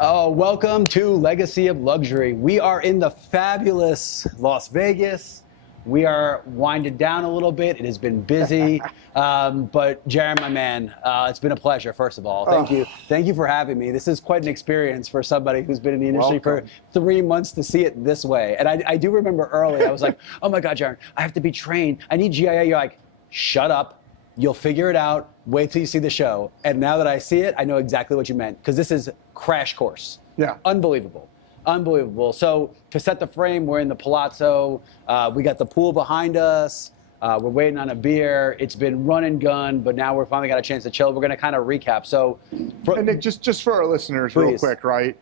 Oh, welcome to Legacy of Luxury. We are in the fabulous Las Vegas. We are winded down a little bit. It has been busy. But Jaron, my man, it's been a pleasure, first of all. Thank you. Thank you for having me. This is quite an experience for somebody who's been in the industry for 3 months to see it this way. And I do remember early, I was like, oh my God, Jaron, I have to be trained. I need GIA. You're like, shut up. You'll figure it out. Wait till you see the show. And now that I see it, I know exactly what you meant, because this is crash course. Yeah. Unbelievable. Unbelievable. So to set the frame, we're in the Palazzo. We got the pool behind us. We're waiting on a beer. It's been run and gun, but now we're finally got a chance to chill. We're going to kind of recap. So, and Nick, just for our listeners, real quick, right?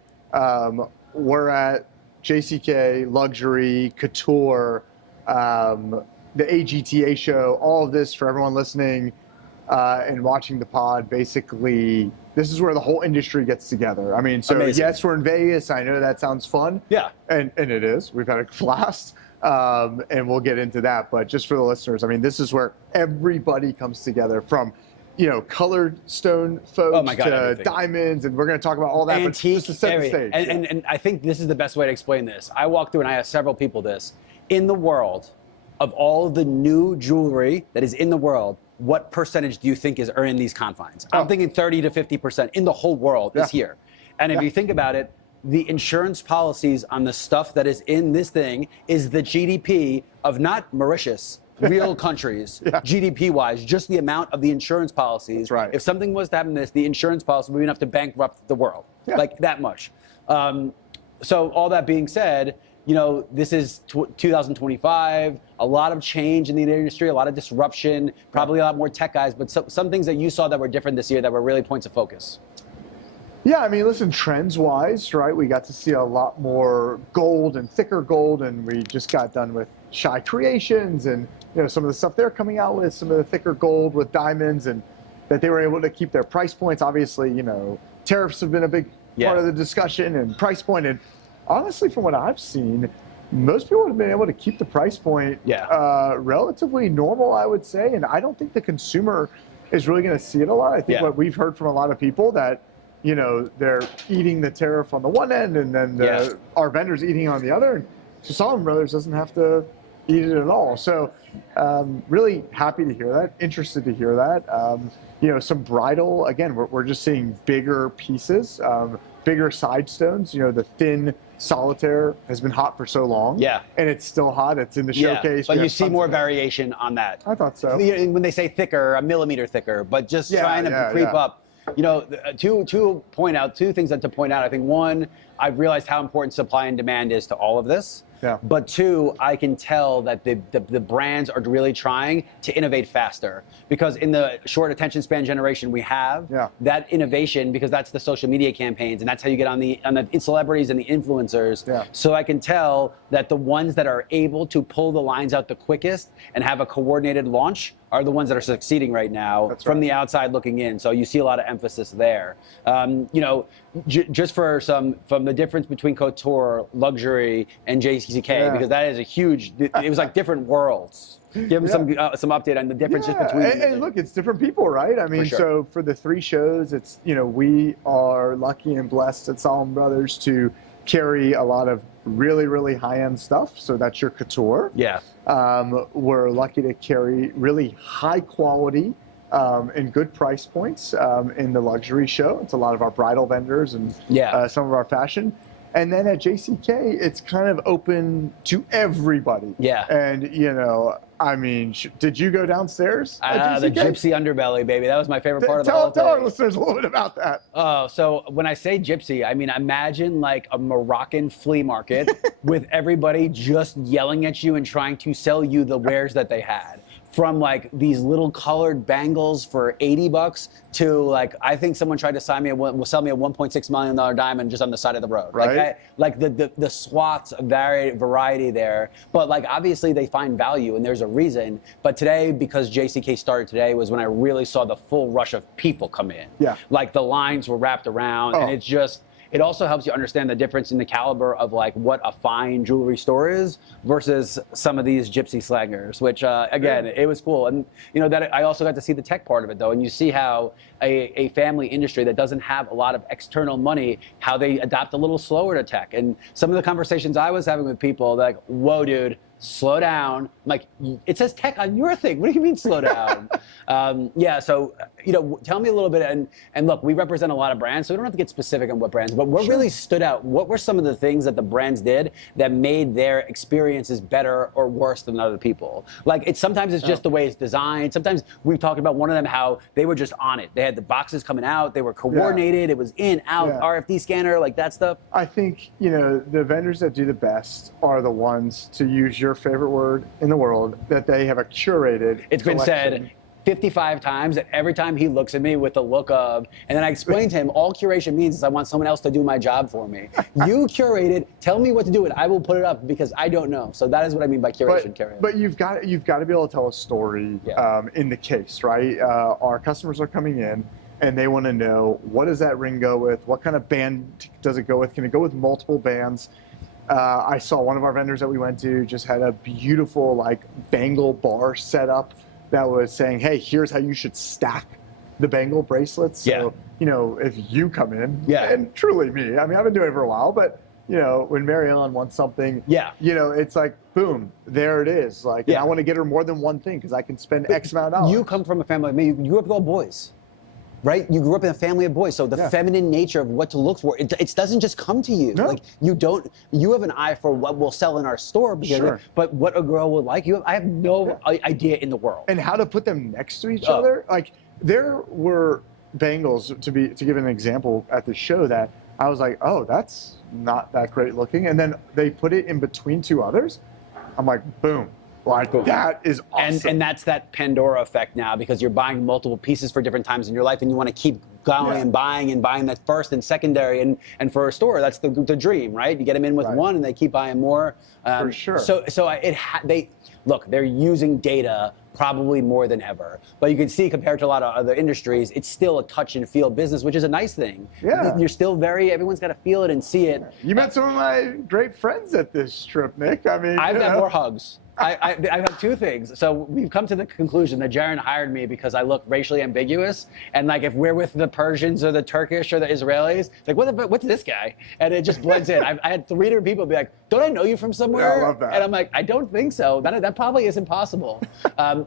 We're at JCK Luxury Couture, the AGTA show. All of this for everyone listening and watching the pod. Basically, this is where the whole industry gets together. I mean, so amazing. Yes, we're in Vegas. I know that sounds fun. Yeah. And it is. We've had a blast. And we'll get into that. But just for the listeners, I mean, this is where everybody comes together, from, you know, colored stone folks to everything. Diamonds. And we're going to talk about all that. Antique, but just to set the stage. And I think this is the best way to explain this. I walked through, and I asked several people this. In the world of all of the new jewelry that is in the world, what percentage do you think is in these confines? I'm thinking 30 to 50% in the whole world is here. And if you think about it, the insurance policies on the stuff that is in this thing is the GDP of not Mauritius, real countries, GDP-wise, just the amount of the insurance policies. That's right. If something was to happen to this, the insurance policy would be enough to bankrupt the world, like that much. So all that being said, you know, this is 2025, a lot of change in the industry, a lot of disruption, probably a lot more tech guys, but some things that you saw that were different this year that were really points of focus. Yeah, I mean, listen, trends-wise, right, we got to see a lot more gold and thicker gold, and we just got done with Shy Creations and, you know, some of the stuff they're coming out with, some of the thicker gold with diamonds, and that they were able to keep their price points. Obviously, you know, tariffs have been a big part of the discussion, and price point, and honestly, from what I've seen, most people have been able to keep the price point relatively normal, I would say, and I don't think the consumer is really going to see it a lot. I think what we've heard from a lot of people that, you know, they're eating the tariff on the one end, and then our vendors eating on the other. And so Solomon Brothers doesn't have to eat it at all. So really happy to hear that, interested to hear that. You know, some bridal, again, we're just seeing bigger pieces, bigger side stones. You know, the thin solitaire has been hot for so long. Yeah. And it's still hot. It's in the showcase. But you see more variation on that. I thought so. When they say thicker, a millimeter thicker, but just trying to creep up. You know, two things to point out. I think one, I've realized how important supply and demand is to all of this. Yeah. But two, I can tell that the brands are really trying to innovate faster, because in the short attention span generation we have, that innovation, because that's the social media campaigns, and that's how you get on the celebrities and the influencers. Yeah. So I can tell that the ones that are able to pull the lines out the quickest and have a coordinated launch are the ones that are succeeding right now from the outside looking in. So you see a lot of emphasis there. You know, just from the difference between couture, luxury, and JCK, because that is a huge, it was like different worlds. Give them some update on the differences between them. And look, it's different people, right? I mean, so for the 3 shows, it's, you know, we are lucky and blessed at Solomon Brothers to carry a lot of really, really high-end stuff. So that's your couture. Yeah. We're lucky to carry really high quality and good price points in the luxury show. It's a lot of our bridal vendors and some of our fashion. And then at JCK, it's kind of open to everybody. Yeah. And, you know, I mean, did you go downstairs at the gypsy underbelly, baby. That was my favorite part of the whole thing. Tell our listeners a little bit about that. Oh, so when I say gypsy, I mean, imagine like a Moroccan flea market with everybody just yelling at you and trying to sell you the wares that they had. From like these little colored bangles for $80 to like, I think someone tried to sell me a $1.6 million diamond just on the side of the road. Right. Like the swaths of variety there. But like, obviously they find value and there's a reason. But today, because JCK started today, was when I really saw the full rush of people come in. Yeah. Like the lines were wrapped around and it also helps you understand the difference in the caliber of like what a fine jewelry store is versus some of these gypsy slangers, which again, it was cool. And you know, that I also got to see the tech part of it though, and you see how a family industry that doesn't have a lot of external money, how they adapt a little slower to tech. And some of the conversations I was having with people, like, whoa, dude, slow down. I'm like, it says tech on your thing. What do you mean slow down? Yeah, so, you know, tell me a little bit. And look, we represent a lot of brands, so we don't have to get specific on what brands, but what really stood out? What were some of the things that the brands did that made their experiences better or worse than other people? Like, sometimes it's just the way it's designed. Sometimes we talked about one of them, how they were just on it. They had the boxes coming out. They were coordinated. It was in, out, RFD scanner, like that stuff. I think, you know, the vendors that do the best are the ones, to use your favorite word in the world, that they have a curated It's been said 55 times, and every time he looks at me with the look of, and then I explained to him, all curation means is I want someone else to do my job for me. You curated, tell me what to do, and I will put it up because I don't know. So that is what I mean by curation. But you've got to be able to tell a story in the case, right? Our customers are coming in, and they want to know, what does that ring go with? What kind of band does it go with? Can it go with multiple bands? I saw one of our vendors that we went to just had a beautiful like bangle bar set up that was saying, hey, here's how you should stack the bangle bracelets. So, you know, if you come in, and truly me, I mean, I've been doing it for a while, but you know, when Mary Ellen wants something, you know, it's like, boom, there it is. Like, and I want to get her more than one thing because I can spend X amount of dollars. You come from a family, I mean, you grew up with all boys. Right? You grew up in a family of boys, so the feminine nature of what to look for, it doesn't just come to you. No. Like, you have an eye for what will sell in our store, because but what a girl would like, I have no idea in the world. And how to put them next to each other. Like, there were bangles, to give an example at the show, that I was like, oh, that's not that great looking. And then they put it in between two others. I'm like, boom. Like, that is awesome. And that's that Pandora effect now, because you're buying multiple pieces for different times in your life, and you want to keep going and buying that first and secondary. And for a store, that's the dream, right? You get them in with one, and they keep buying more. For sure. So they're using data probably more than ever. But you can see, compared to a lot of other industries, it's still a touch and feel business, which is a nice thing. Yeah. You're still everyone's got to feel it and see it. You met some of my great friends at this trip, Nick. I mean, I've got more hugs. I have two things. So we've come to the conclusion that Jaron hired me because I look racially ambiguous, and like if we're with the Persians or the Turkish or the Israelis, like what's this guy? And it just blends in. I had 3 different people be like, "Don't I know you from somewhere?" Yeah, I love that. And I'm like, "I don't think so. That probably isn't possible."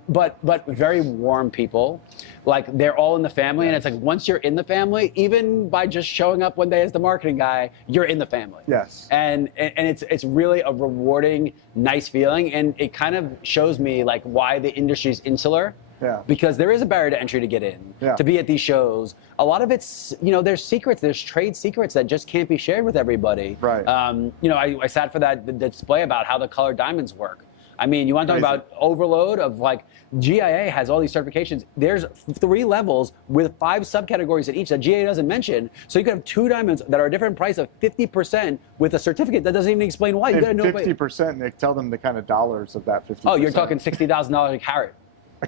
But very warm people. Like, they're all in the family, and it's like, once you're in the family, even by just showing up one day as the marketing guy, you're in the family. Yes. And it's really a rewarding, nice feeling, and it kind of shows me like why the industry's insular. Yeah. Because there is a barrier to entry to get in, to be at these shows. A lot of it's, you know, there's secrets, there's trade secrets that just can't be shared with everybody. Right. You know, I sat for the display about how the colored diamonds work. I mean, you want to talk about overload of, like, GIA has all these certifications. There's 3 levels with 5 subcategories in each that GIA doesn't mention. So you could have 2 diamonds that are a different price of 50%, with a certificate that doesn't even explain why. You got to know. 50%, Nick, tell them the kind of dollars of that 50%. Oh, you're talking $60,000 a carat.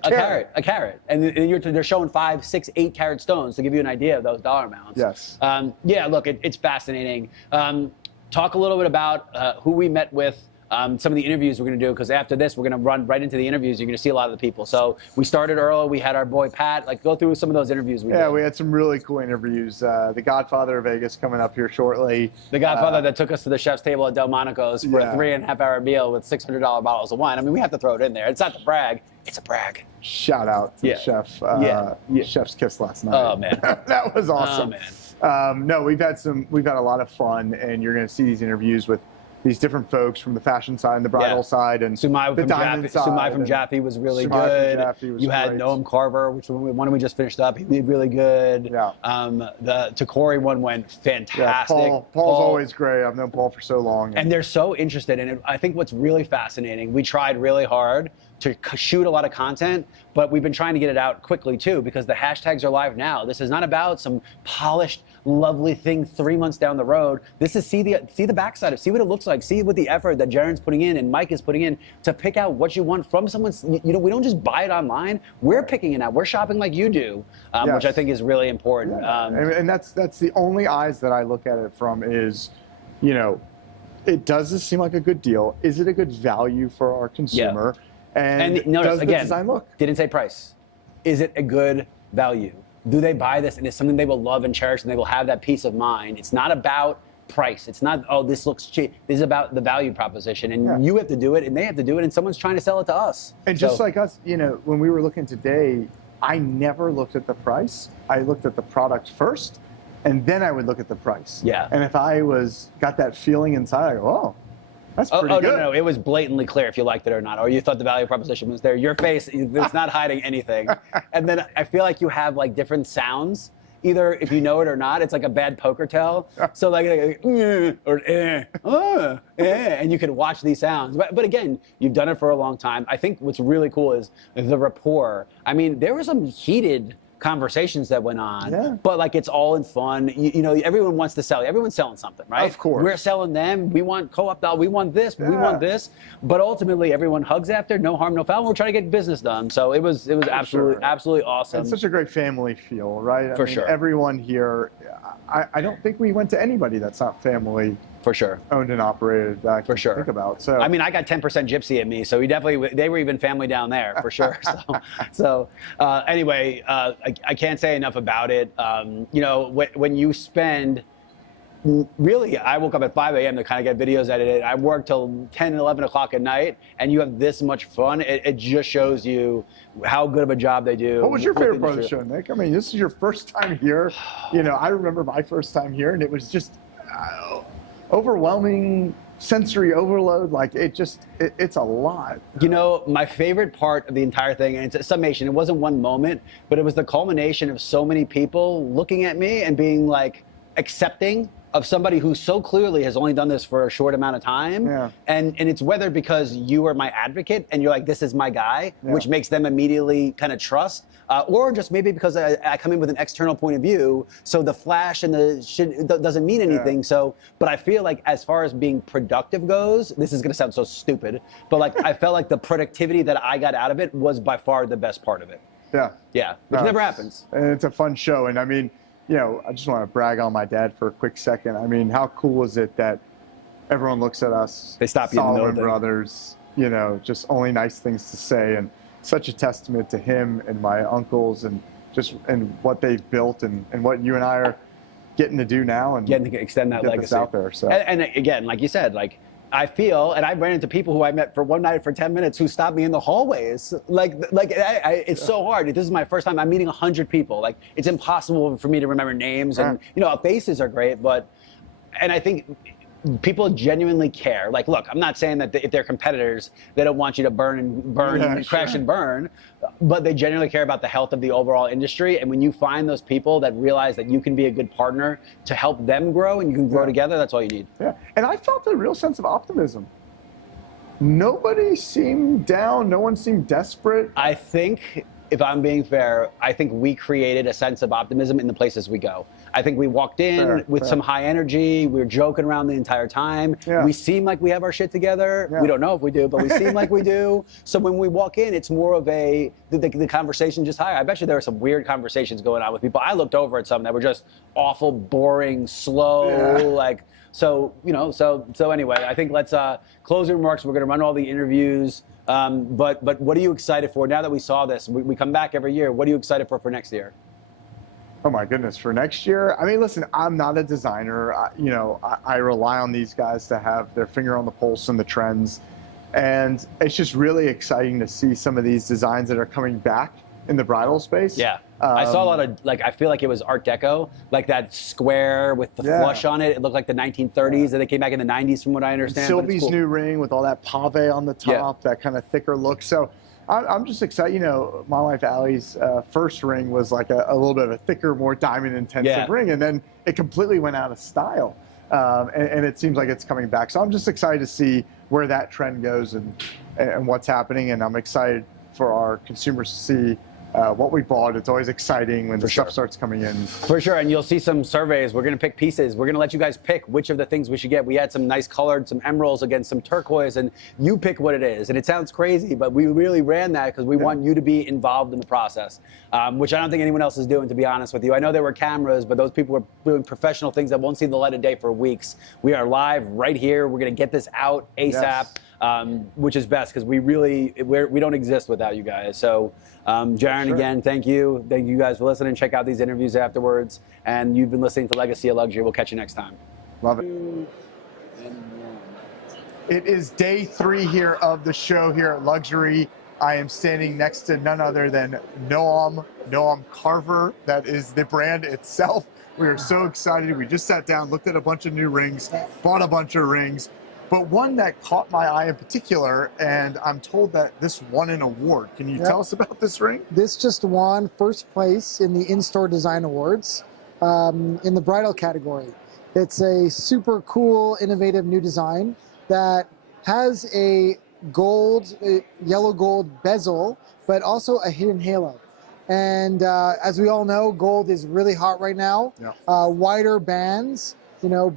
A carat. And they're showing 5, 6, 8 carat stones to give you an idea of those dollar amounts. Yes. Yeah, look, it's fascinating. Talk a little bit about who we met with. Some of the interviews we're going to do, because after this, we're going to run right into the interviews. You're going to see a lot of the people. So we started early. We had our boy Pat. Like, go through some of those interviews we did. We had some really cool interviews. The Godfather of Vegas coming up here shortly. The Godfather that took us to the chef's table at Delmonico's for a 3.5-hour meal with $600 bottles of wine. I mean, we have to throw it in there. It's not to brag. It's a brag. Shout out to the chef. Chef's kiss last night. Oh, man. That was awesome. Oh, man. No, we've had a lot of fun, and you're going to see these interviews with these different folks from the fashion side and the bridal side, and Sumai the diamond side. Sumai from Jaffe was really good. You had Noam Carver, which one we just finished up. He did really good. Yeah. The Takori one went fantastic. Yeah, Paul's always great. I've known Paul for so long. And they're so interested in it. I think what's really fascinating, we tried really hard to shoot a lot of content, but we've been trying to get it out quickly too, because the hashtags are live now. This is not about some polished, lovely thing 3 months down the road. This is see the backside of, see what it looks like, see what the effort that Jaron's putting in and Mike is putting in to pick out what you want from someone's. We don't just buy it online. We're picking it out. We're shopping like you do, which I think is really important. Yeah. And that's the only eyes that I look at it from is, does this seem like a good deal? Is it a good value for our consumer? Yeah. And notice, does the again, design look? Didn't say price. Is it a good value? Do they buy this and it's something they will love and cherish and they will have that peace of mind? It's not about price. It's not, oh, this looks cheap. This is about the value proposition. And you have to do it and they have to do it and someone's trying to sell it to us. And just like us, when we were looking today, I never looked at the price. I looked at the product first and then I would look at the price. Yeah. And if I got that feeling inside, I go, oh, that's pretty good. No. It was blatantly clear if you liked it or not, or you thought the value proposition was there. Your face, it's not hiding anything. And then I feel like you have like different sounds, either if you know it or not. It's like a bad poker tell. So like or and you can watch these sounds. But again, you've done it for a long time. I think what's really cool is the rapport. I mean, there were some heated conversations that went on, but like it's all in fun. Everyone wants to sell. Everyone's selling something, right? Of course. We're selling them. We want co-op doll. We want this. We want this. But ultimately, everyone hugs after. No harm, no foul. We're trying to get business done. So it was absolutely awesome. It's such a great family feel, right? For sure. Everyone here. I don't think we went to anybody that's not family. For sure. Owned and operated. For sure. Think about. So I mean, I got 10% gypsy in me, so they were even family down there for sure. Anyway, I can't say enough about it. When you spend. Really, I woke up at 5 a.m. to kind of get videos edited. I worked till 10 and 11 o'clock at night, and you have this much fun. It just shows you how good of a job they do. What was your favorite part of the show, Nick? I mean, this is your first time here. I remember my first time here, and it was just overwhelming sensory overload. Like it's a lot. My favorite part of the entire thing, and it's a summation. It wasn't one moment, but it was the culmination of so many people looking at me and being like accepting of somebody who so clearly has only done this for a short amount of time. And it's whether because you are my advocate and you're like, this is my guy, which makes them immediately kind of trust, or just maybe because I come in with an external point of view, so the flash and the shit doesn't mean anything. So, but I feel like as far as being productive goes, this is gonna sound so stupid, but like I felt like the productivity that I got out of it was by far the best part of it. Which never happens. And it's a fun show. And I mean, I just want to brag on my dad for a quick second. I mean, how cool is it that everyone looks at us, they stop you in the Solomon middle Brothers, just only nice things to say, and such a testament to him and my uncles and what they've built and what you and I are getting to do now and getting to extend that legacy out there. So and again, like you said, like I feel, and I ran into people who I met for one night for 10 minutes who stopped me in the hallways. It's so hard. This is my first time. I'm meeting 100 people. Like, it's impossible for me to remember names. And, faces are great, and I think people genuinely care. Like, look, I'm not saying that if they're competitors, they don't want you to burn and crash and burn, but they genuinely care about the health of the overall industry. And when you find those people that realize that you can be a good partner to help them grow and you can grow together, that's all you need. And I felt a real sense of optimism. Nobody seemed down. No one seemed desperate. I think, if I'm being fair, I think we created a sense of optimism in the places we go. I think we walked in with some high energy. We were joking around the entire time. We seem like we have our shit together. We don't know if we do, but we seem like we do. So when we walk in, it's more of the conversation just higher. I bet you there were some weird conversations going on with people. I looked over at some that were just awful, boring, slow, So anyway, I think let's closing remarks. We're going to run all the interviews. But what are you excited for now that we saw this? We come back every year. What are you excited for next year? Oh my goodness, for next year? I mean, listen, I'm not a designer. I rely on these guys to have their finger on the pulse and the trends. And it's just really exciting to see some of these designs that are coming back in the bridal space. I saw a lot of, I feel like it was Art Deco, like that square with the flush on it. It looked like the 1930s, and they came back in the 90s from what I understand. Sylvie's cool. New ring with all that pave on the top, that kind of thicker look. So I'm just excited. My wife Allie's first ring was like a little bit of a thicker, more diamond intensive ring, and then it completely went out of style. And it seems like it's coming back. So I'm just excited to see where that trend goes and what's happening. And I'm excited for our consumers to see what we bought. It's always exciting when the stuff starts coming in. For sure, and you'll see some surveys. We're gonna pick pieces. We're gonna let you guys pick which of the things we should get. We had some nice colored, some emeralds against some turquoise, and you pick what it is. And it sounds crazy, but we really ran that because we want you to be involved in the process, which I don't think anyone else is doing, to be honest with you. I know there were cameras, but those people were doing professional things that won't see the light of day for weeks. We are live right here. We're gonna get this out ASAP. Which is best because we don't exist without you guys. So Jaron, again, thank you guys for listening. Check out these interviews afterwards, and you've been listening to Legacy of Luxury. We'll catch you next time. Love it. It is day 3 here of the show here at Luxury. I am standing next to none other than Noam Carver. That is the brand itself. We are so excited. We just sat down, looked at a bunch of new rings, bought a bunch of rings. But one that caught my eye in particular, and I'm told that this won an award. Can you tell us about this ring? This just won first place in the In-Store Design Awards in the bridal category. It's a super cool, innovative new design that has a yellow gold bezel, but also a hidden halo. And as we all know, gold is really hot right now. Wider bands,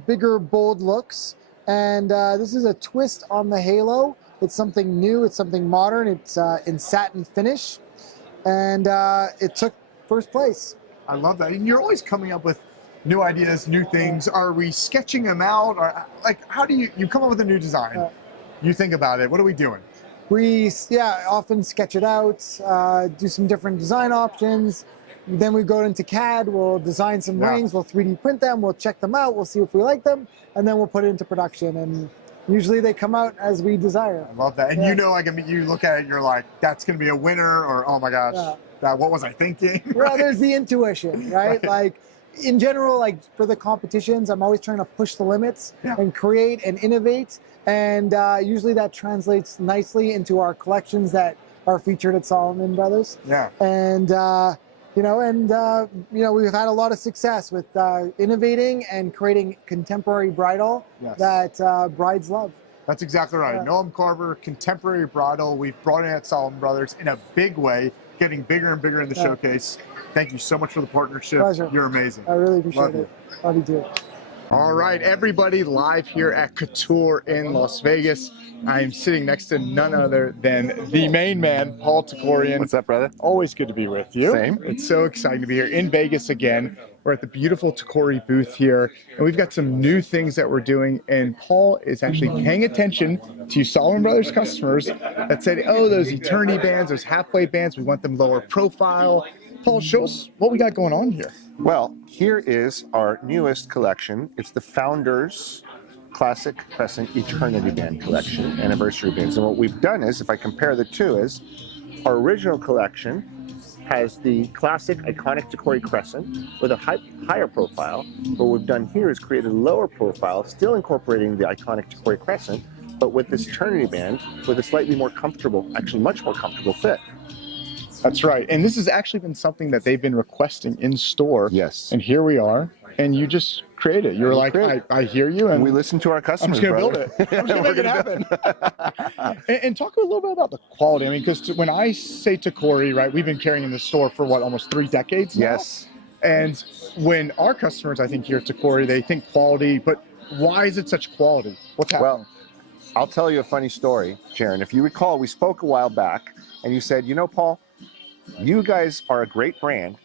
bigger, bold looks. And this is a twist on the halo. It's something new, it's something modern, it's in satin finish. And it took first place. I love that. And you're always coming up with new ideas, new things. Are we sketching them out? Or like, how do you come up with a new design? You think about it, what are we doing? We often sketch it out, do some different design options. Then we go into CAD, we'll design some rings, we'll 3D print them, we'll check them out, we'll see if we like them, and then we'll put it into production. And usually they come out as we desire. I love that. And you look at it, you're like, that's going to be a winner, or oh my gosh, what was I thinking? Well, there's the intuition, right? Like, in general, like for the competitions, I'm always trying to push the limits and create and innovate. And usually that translates nicely into our collections that are featured at Solomon Brothers. And we've had a lot of success with innovating and creating contemporary bridal that brides love. That's exactly right. Noam Carver, contemporary bridal. We've brought it at Solomon Brothers in a big way, getting bigger and bigger in the showcase. Thank you so much for the partnership. Pleasure. You're amazing. I really appreciate it. Love you too. All right, everybody, live here at Couture in Las Vegas. I'm sitting next to none other than the main man, Paul Takori. What's up, brother? Always good to be with you. Same. It's so exciting to be here in Vegas again. We're at the beautiful Takori booth here, and we've got some new things that we're doing, and Paul is actually paying attention to Solomon Brothers customers that said, oh, those eternity bands, those halfway bands, we want them lower profile. Paul, show us what we got going on here. Well, here is our newest collection. It's the Founders Classic Crescent Eternity Band Collection, Anniversary Bands. And what we've done is, if I compare the two, is our original collection has the classic iconic Takori Crescent with a higher profile. What we've done here is created a lower profile, still incorporating the iconic Takori Crescent, but with this Eternity Band with a slightly more comfortable, actually much more comfortable fit. That's right. And this has actually been something that they've been requesting in store. Yes. And here we are. And you just create it. You're like, I hear you. And we listen to our customers. I'm just going to build it. I'm just going to make it happen. and talk a little bit about the quality. I mean, because when I say Takori, right, we've been carrying in the store for what, almost 3 decades now? Yes. And when our customers, I think, hear Takori, they think quality. But why is it such quality? What's happening? Well, I'll tell you a funny story, Jaron. If you recall, we spoke a while back, and you said, Paul, you guys are a great brand,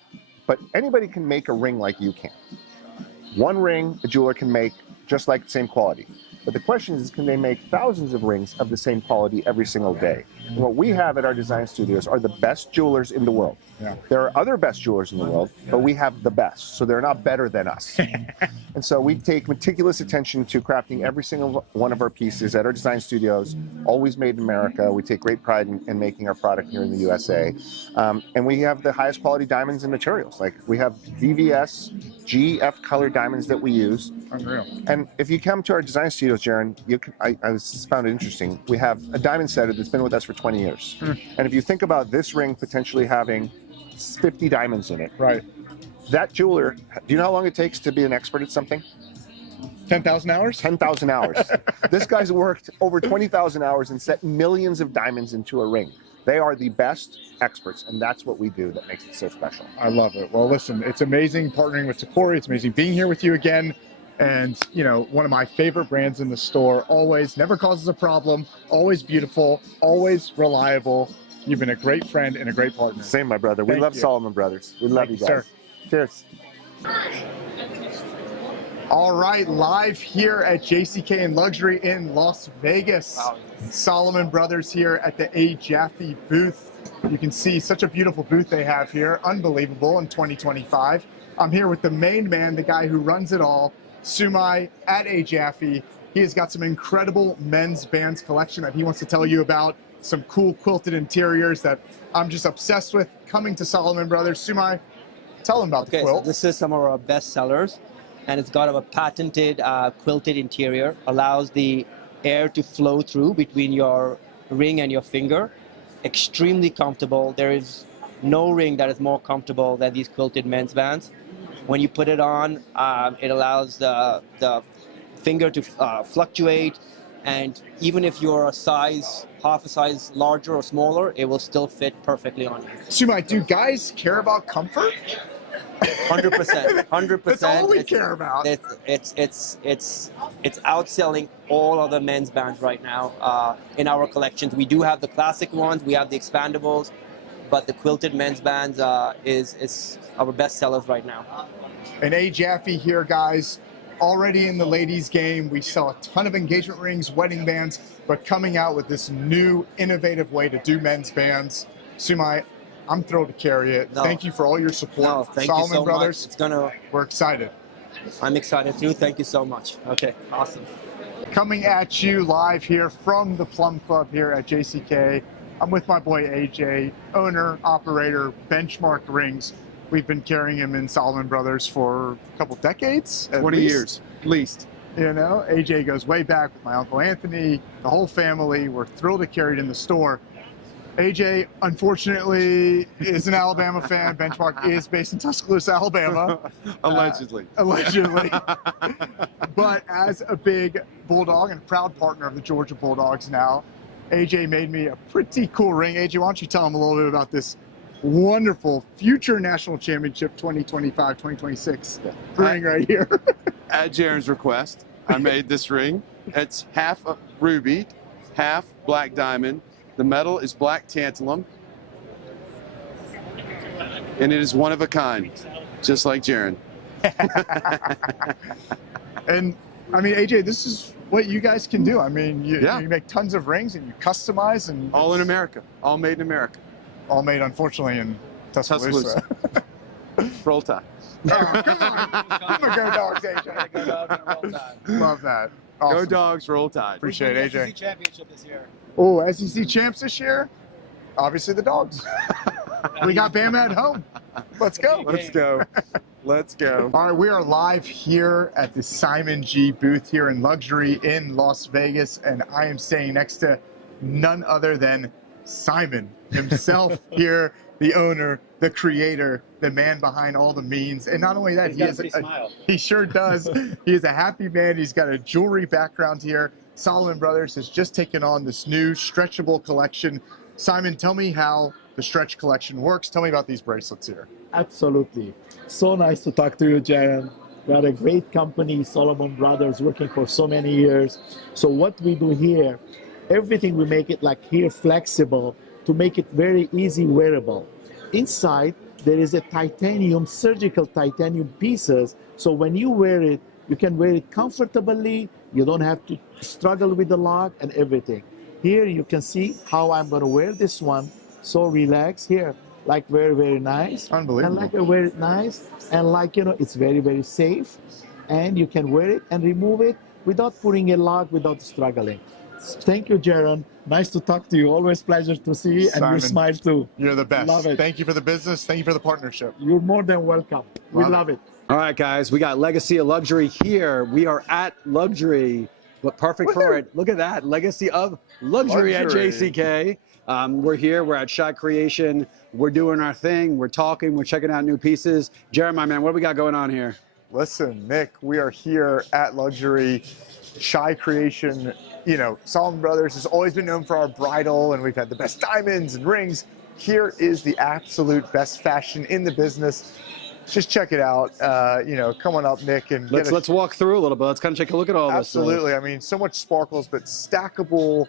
but anybody can make a ring like you can. One ring a jeweler can make just like the same quality. But the question is, can they make thousands of rings of the same quality every single day? And what we have at our design studios are the best jewelers in the world. There are other best jewelers in the world, but we have the best, so they're not better than us. And so we take meticulous attention to crafting every single one of our pieces at our design studios, always made in America. We take great pride in making our product here in the USA. And we have the highest quality diamonds and materials. Like, we have VVS, GF color diamonds that we use. Unreal. And if you come to our design studios, Jaron, I found it interesting. We have a diamond setter that's been with us for 20 years. And if you think about this ring potentially having 50 diamonds in it. Right. That jeweler, do you know how long it takes to be an expert at something? 10,000 hours? 10,000 hours. This guy's worked over 20,000 hours and set millions of diamonds into a ring. They are the best experts, and that's what we do that makes it so special. I love it. Well, listen, it's amazing partnering with Takori. It's amazing being here with you again. And, you know, one of my favorite brands in the store, always, never causes a problem, always beautiful, always reliable. You've been a great friend and a great partner. Same, my brother. We love Solomon Brothers. We love you guys. Sir. Cheers. All right, live here at JCK and Luxury in Las Vegas. Wow. Solomon Brothers here at the Jaffe booth. You can see such a beautiful booth they have here. Unbelievable in 2025. I'm here with the main man, the guy who runs it all, Sumai at Jaffe. He has got some incredible men's bands collection that he wants to tell you about. Some cool quilted interiors that I'm just obsessed with. Coming to Solomon Brothers. Sumai, tell them about the quilt. So this is some of our best sellers, and it's got a patented quilted interior, allows the air to flow through between your ring and your finger. Extremely comfortable. There is no ring that is more comfortable than these quilted men's bands. When you put it on, it allows the finger to fluctuate, and even if you're a size, half a size larger or smaller, it will still fit perfectly on you. Sumai, do guys care about comfort? 100%. 100%. That's all we care about. It's outselling all other men's bands right now in our collections. We do have the classic ones, we have the expandables, but the quilted men's bands is our best sellers right now. And Jaffe here, guys, already in the ladies' game. We sell a ton of engagement rings, wedding bands, but coming out with this new, innovative way to do men's bands. Sumai, I'm thrilled to carry it. No. Thank you for all your support. No, thank Solomon you so Brothers. much. We're excited. I'm excited too. Thank you so much. Okay, awesome. Coming at you live here from the Plum Club here at JCK. I'm with my boy AJ, owner, operator, Benchmark Rings. We've been carrying him in Solomon Brothers for a couple decades. 20 years, at least. You know, AJ goes way back with my Uncle Anthony, the whole family. We're thrilled to carry it in the store. AJ, unfortunately, is an Alabama fan. Benchmark is based in Tuscaloosa, Alabama. Allegedly. Allegedly. But as a big Bulldog and proud partner of the Georgia Bulldogs now, AJ made me a pretty cool ring. AJ, why don't you tell them a little bit about this wonderful future national championship 2025-2026 ring right here. At Jaron's request, I made this ring. It's half ruby, half black diamond. The metal is black tantalum, and it is one of a kind, just like Jaron. And I mean, AJ, this is what you guys can do. I mean, you make tons of rings and you customize, and All in America, all made in America. all made, unfortunately, in Tuscaloosa. Roll Tide. Oh, come on. Go Dogs, AJ. Go Dogs and Roll Tide. Love that. Awesome. Go Dogs, Roll Tide. Appreciate it, AJ. SEC championship this year. Oh, SEC champs this year? Obviously the Dogs. We got Bama at home. Let's go. Let's go. Let's go. All right, we are live here at the Simon G booth here in Luxury in Las Vegas, and I am staying next to none other than Simon himself here, the owner, the creator, the man behind all the means. And not only that, he sure does. He is a happy man. He's got a jewelry background here. Solomon Brothers has just taken on this new stretchable collection. Simon, tell me how the stretch collection works. Tell me about these bracelets here. Absolutely. So nice to talk to you, Jaron. We are a great company, Solomon Brothers, working for so many years. So what we do here, everything we make it like here flexible to make it very easy wearable. Inside, there is a titanium, surgical titanium pieces. So when you wear it, you can wear it comfortably. You don't have to struggle with the lock and everything. Here you can see how I'm going to wear this one. So relax here, like very, very nice. Unbelievable. And like I wear it nice, and like, you know, it's very, very safe. And you can wear it and remove it without putting a lock, without struggling. Thank you, Jaron. Nice to talk to you. Always pleasure to see you, and Simon, your smile too. You're the best. Love it. Thank you for the business. Thank you for the partnership. You're more than welcome. We love it. All right, guys, we got Legacy of Luxury here. We are at Luxury. Look, perfect for it. Look at that. Legacy of Luxury at JCK. We're here. We're at Shot Creation. We're doing our thing. We're talking. We're checking out new pieces. Jaron, my man, what do we got going on here? Listen, Nick, we are here at Luxury Shy Creation, you know, Solomon Brothers has always been known for our bridal, and we've had the best diamonds and rings. Here is the absolute best fashion in the business. Just check it out. You know, come on up, Nick, and let's walk through a little bit. Let's kind of take a look at all this. Absolutely. I mean, so much sparkles, but stackable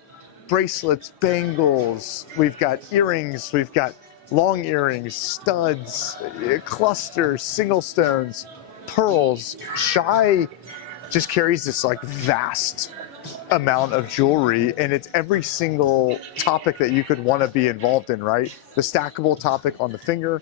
bracelets, bangles. We've got earrings. We've got long earrings, studs, clusters, single stones, pearls. Shy just carries this like vast amount of jewelry, and it's every single topic that you could want to be involved in, right? The stackable topic on the finger,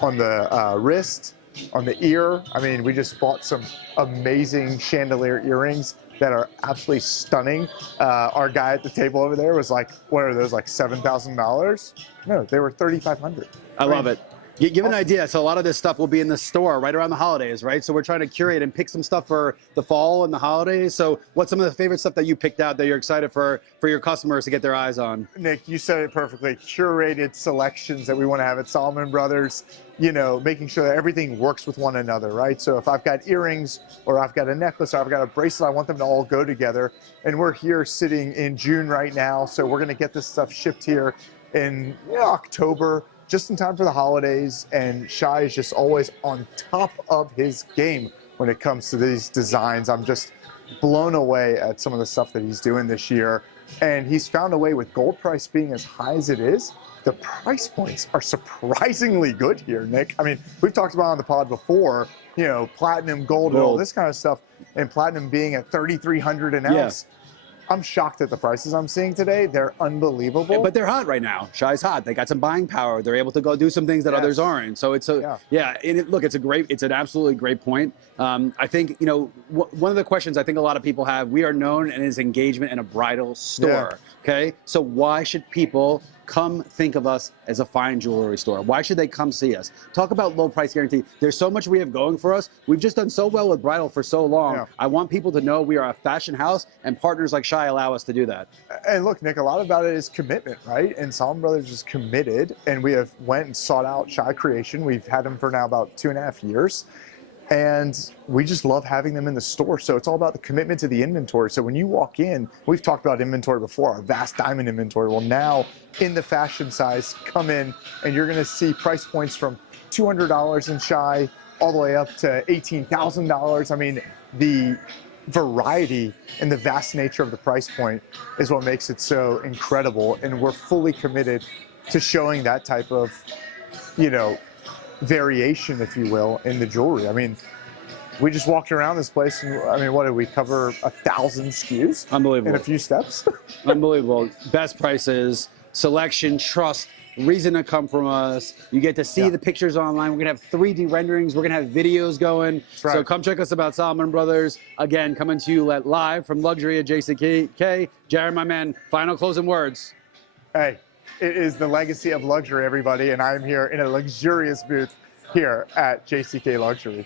on the wrist, on the ear. I mean, we just bought some amazing chandelier earrings that are absolutely stunning. Our guy at the table over there was like, what are those, like $7,000? No, they were $3,500. I love it. Give an idea. So a lot of this stuff will be in the store right around the holidays, right? So we're trying to curate and pick some stuff for the fall and the holidays. So what's some of the favorite stuff that you picked out that you're excited for your customers to get their eyes on? Nick, you said it perfectly. Curated selections that we want to have at Solomon Brothers, you know, making sure that everything works with one another, right? So if I've got earrings or I've got a necklace or I've got a bracelet, I want them to all go together. And we're here sitting in June right now. So we're going to get this stuff shipped here in October, just in time for the holidays, and Shy is just always on top of his game when it comes to these designs. I'm just blown away at some of the stuff that he's doing this year, and he's found a way, with gold price being as high as it is, the price points are surprisingly good here, Nick. I mean, we've talked about on the pod before, you know, platinum, gold, all this kind of stuff, and platinum being at $3,300 an ounce. I'm shocked at the prices I'm seeing today. They're unbelievable. But they're hot right now. Shy's hot. They got some buying power. They're able to go do some things that others aren't. So it's a, look, it's an absolutely great point. I think, you know, one of the questions I think a lot of people have, we are known as engagement in a bridal store. Okay. So why should people come think of us as a fine jewelry store? Why should they come see us? Talk about low price guarantee. There's so much we have going for us. We've just done so well with bridal for so long. I want people to know we are a fashion house, and partners like Shy allow us to do that. And look, Nick, a lot about it is commitment, right? And Solomon Brothers is committed, and we have went and sought out Shy Creation. We've had them for now about 2.5 years. And we just love having them in the store. So it's all about the commitment to the inventory. So when you walk in, we've talked about inventory before, our vast diamond inventory. Well, now in the fashion size, come in and you're gonna see price points from $200 in Shy all the way up to $18,000. I mean, the variety and the vast nature of the price point is what makes it so incredible. And we're fully committed to showing that type of, you know, variation, if you will, in the jewelry. I mean, we just walked around this place, and I mean, what did we cover? 1,000 SKUs? Unbelievable. In a few steps. Unbelievable. Best prices, selection, trust, reason to come from us. You get to see the pictures online. We're gonna have 3D renderings. We're gonna have videos going. So come check us about Solomon Brothers. Again, coming to you live from Luxury at JCK. Jaron, my man, final closing words. Hey. It is the legacy of luxury, everybody, and I'm here in a luxurious booth here at JCK Luxury.